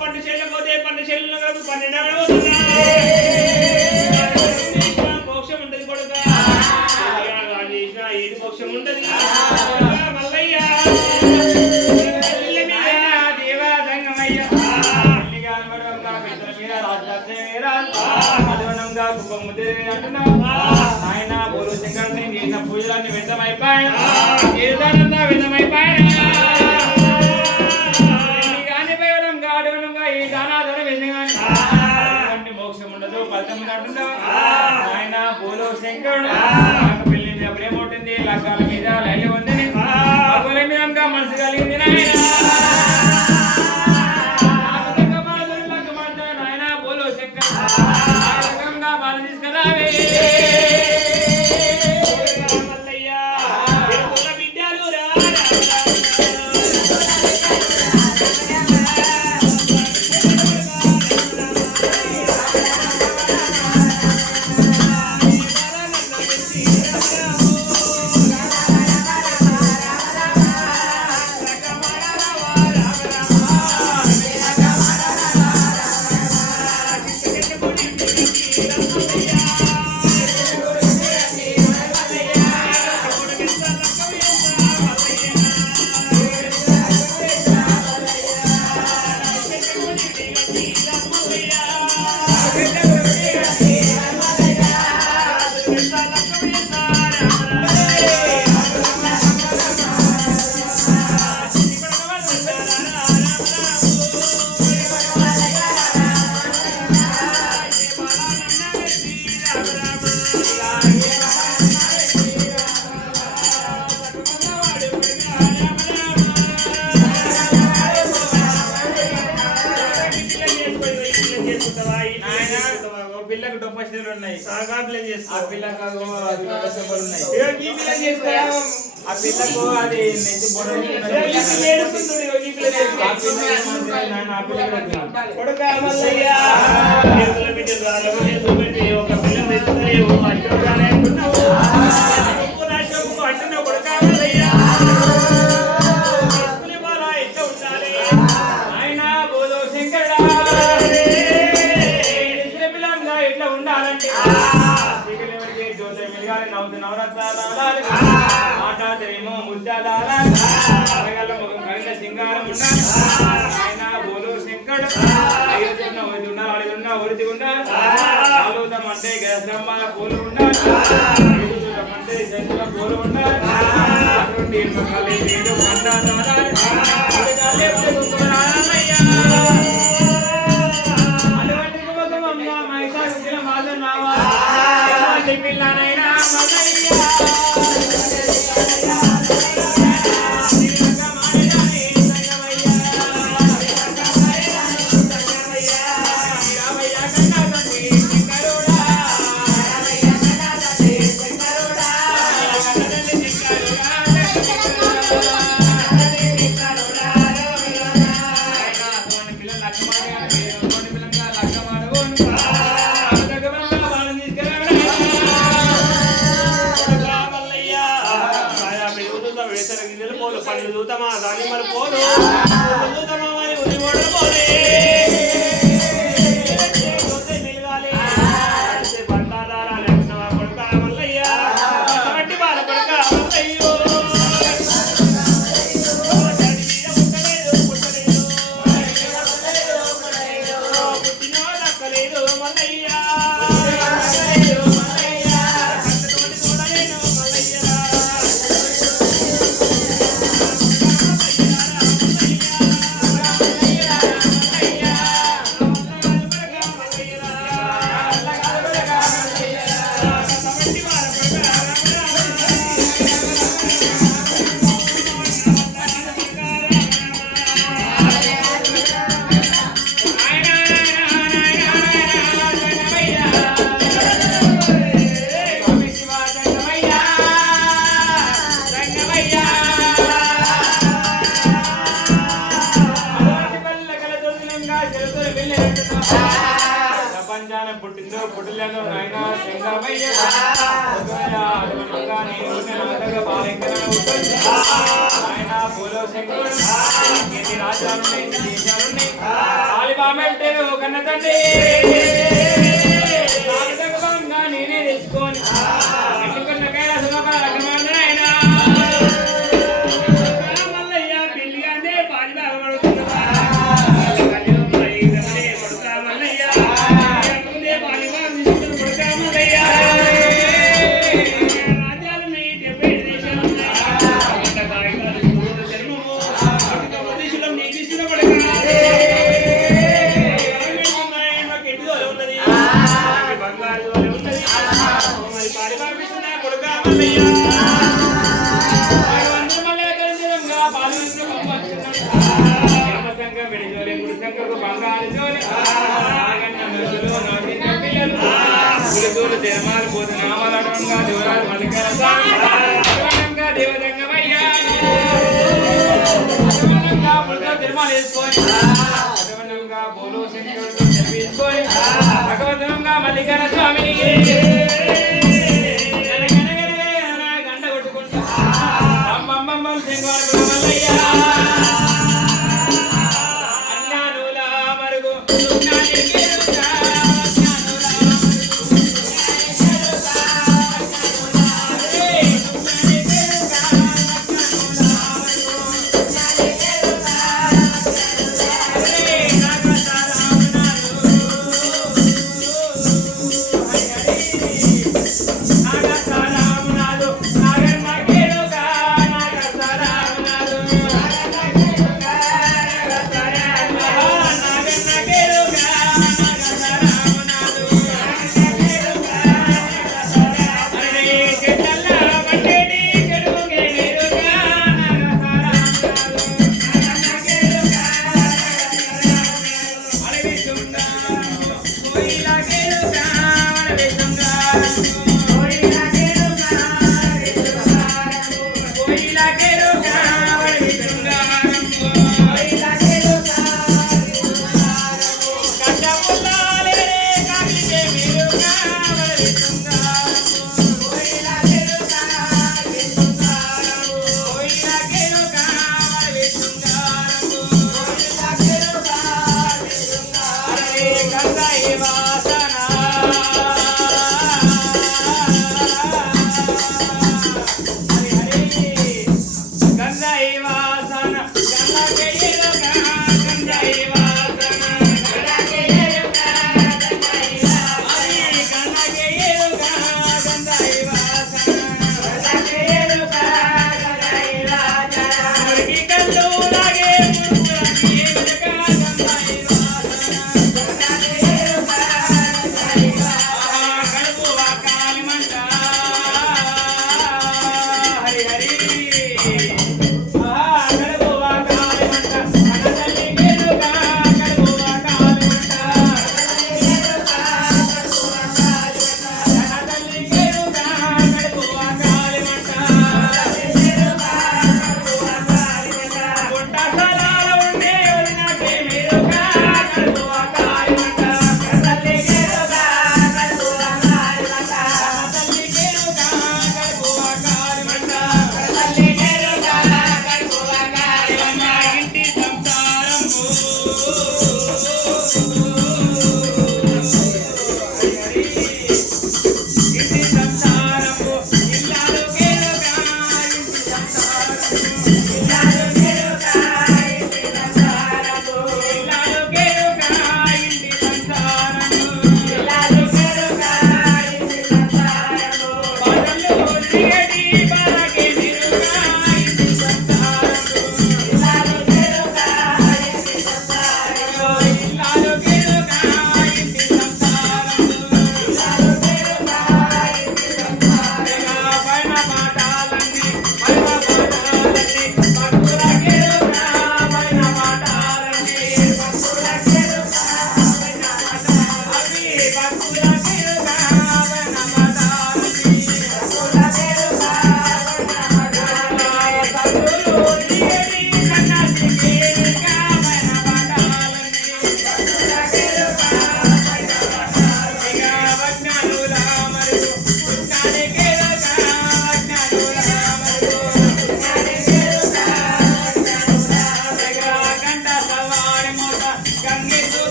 పండు చెల్లె పోతే పండు చెల్లెలు 12 మోక్షం ఉంటది కొడుక చేసిన ఏది మోక్షం ఉంటది మల్లయ్య ఆయన బోలు శంకరుని చేసిన పూజలన్నీ వ్యర్థమైపోయాయి కానిపోయడం గాడవనంగా ఈ దానాధర వెళ్ళి మోక్షం ఉండదు పద్దెనిమిది అంటున్నావు ఆయన బోలో శంకరుడు పెళ్లి మీద ప్రేమ ఉంటుంది లగ్గాల మీద లైలు ఉంది మీద మనసు కలిగింది నాయన పిల్లకు డొప్పలు ఉన్నాయి ఆ పిల్లకు ఆ పిల్లకు అది నెత్తి ఆయన బోలో శంకరుడా ఎట్లా ఉండాలంటే నవరత్నాలు మాట్లాడేమో ముత్యాల ముఖం కడిగిన సింగారం ఉండాలి ఆయన బోలు శంకరుడు ఒడితి ఉండాలి అంటే గజమ్మ పూలు ఉండాలి అంటే శంకుల పూలు ఉండాలి పిల్లనైనా పండ్లు చూద్దామా దాని మరి పోదు చూద్దామా మరి ఉది పోలే నిలగాలి బండారా కొడుక మల్లయ్య బట్టి బాల కొడుక మల్లయ్యో పుట్టినో దక్కలేదు మల్లయ్య ప్రపంచాన పుట్టిందో పుట్టలేదో నాయన శంకరయ్య ఆయన పూలో శంకరుడు ఎన్ని రాజ్యాలున్నాయి ఎన్ని దేశాలున్నాయి ఆలిబామెట్టేరు కన్న తండ్రి నాగబంగా నేనే తెచ్చుకోని ఎన్నుకున్న కైలాసలో ఆయన మల్లయ్య పెళ్లి అంటే బాధ్యత పడుతున్నా పడుతా మల్లయ్య బాలిగా పడుతా మల్లయ్య జయమాలు పోతు నామాలంగా దేవరాలు మల్లికారంగా దేవదంగమయ్యా తిరుమల వేసుకొని బోలో శంకరుడు చెప్పేసుకొని భగవంతునంగా మల్లికార స్వామి గంట కొట్టుకుంటా అమ్మమ్మ శంకరు మల్లయ్యా అన్నానులా మరుగు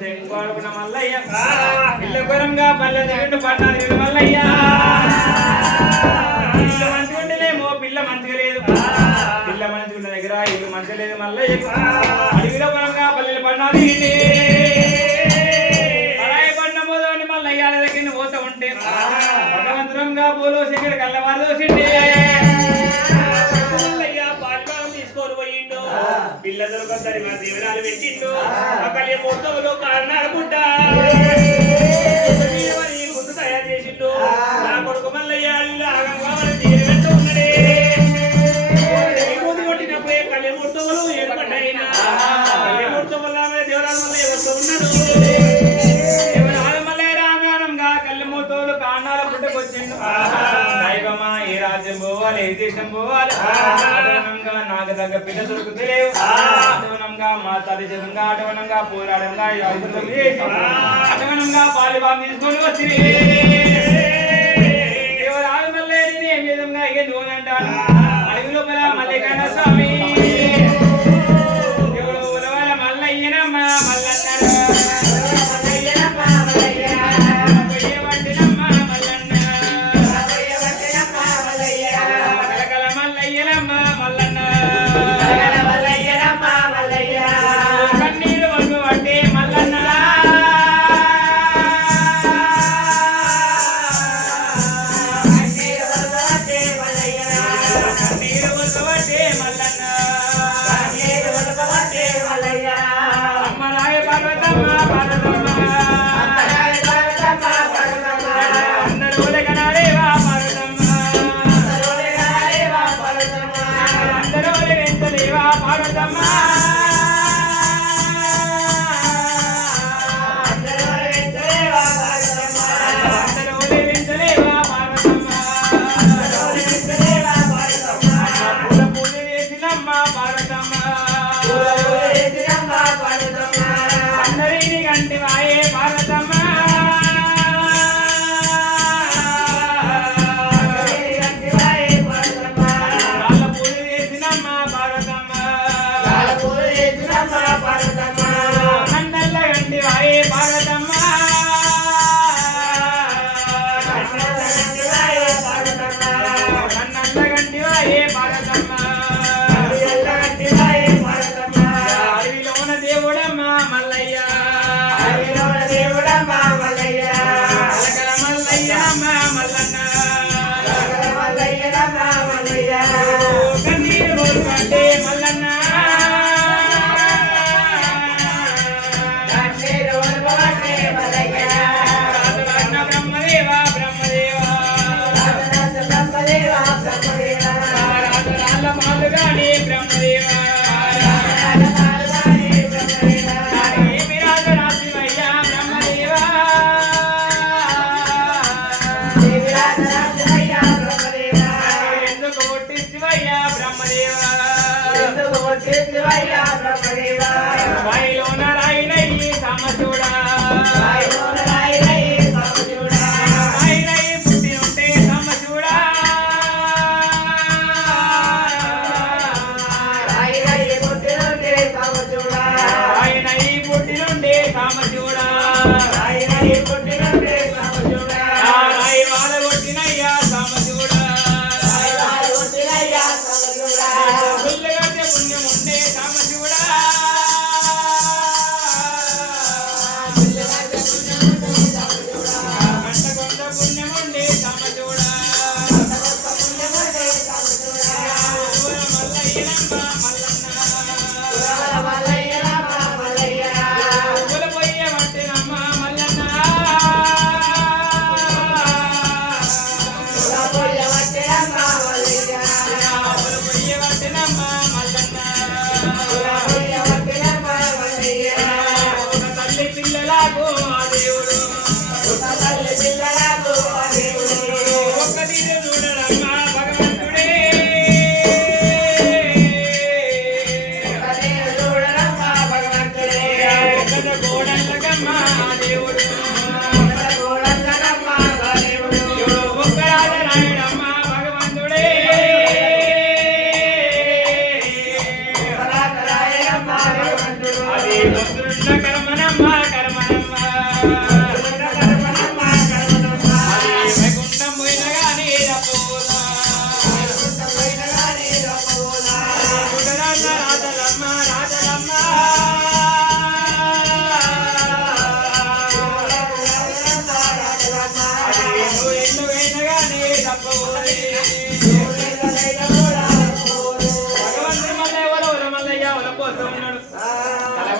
శంకుడుకున్న మల్లయ్య పిల్లపురంగా పల్లె దిగుండు పట్టాది మల్లయ్య పిల్ల మంచిగా ఉండలేమో పిల్ల మంచిగా లేదు పిల్ల మంచిగా ఉన్న దగ్గర ఇల్లు మంచిగా లేదు మల్లయ్య అడవిలో పరంగా పల్లెలు పడినది పడాయి పడిన పోదామని మల్లయ్య దగ్గర పోతా ఉంటే భగవంతురంగా పోలో శంకర కళ్ళవారు దోసిండి పిల్ల దొరకొద్దరి మా దీవెనాలు పెట్టిండు అక్కడే మొత్తంలో కారణాలు గుడ్డ ముందు తయారు చేసిండు నా కొడుకు మల్లయ్య ఉన్నడే కొట్టినప్పుడే కళ్యాణ మూర్తములు ఏర్పడ్డాయినా కళ్యాణ మూర్తం వల్ల దేవరాల మల్లయ్య వస్తూ ఉన్నాడు దేవరాల మల్లయ్య రామాయణంగా కళ్యాణ మూర్తములు కారణాల పుట్టకొచ్చిండు దైవమా ఏ రాజ్యం పోవాలి ఏ దేశం పోవాలి నాకు తగ్గ పిల్ల దొరుకుతలేవు అటవనంగా మా తల్లి చేతంగా అటవనంగా పోరాడంగా అటవనంగా పాలిబాబు తీసుకొని వచ్చి దేవరాజు మళ్ళీ నేను ఏ విధంగా ఇక దోనంటాను అడుగు లోపల మల్లికాన స్వామి దేవుడు ఉలవల మల్లయ్యనమ్మ మల్లన్నాడు ఎల్లు పోయినగానే తప్పబోదే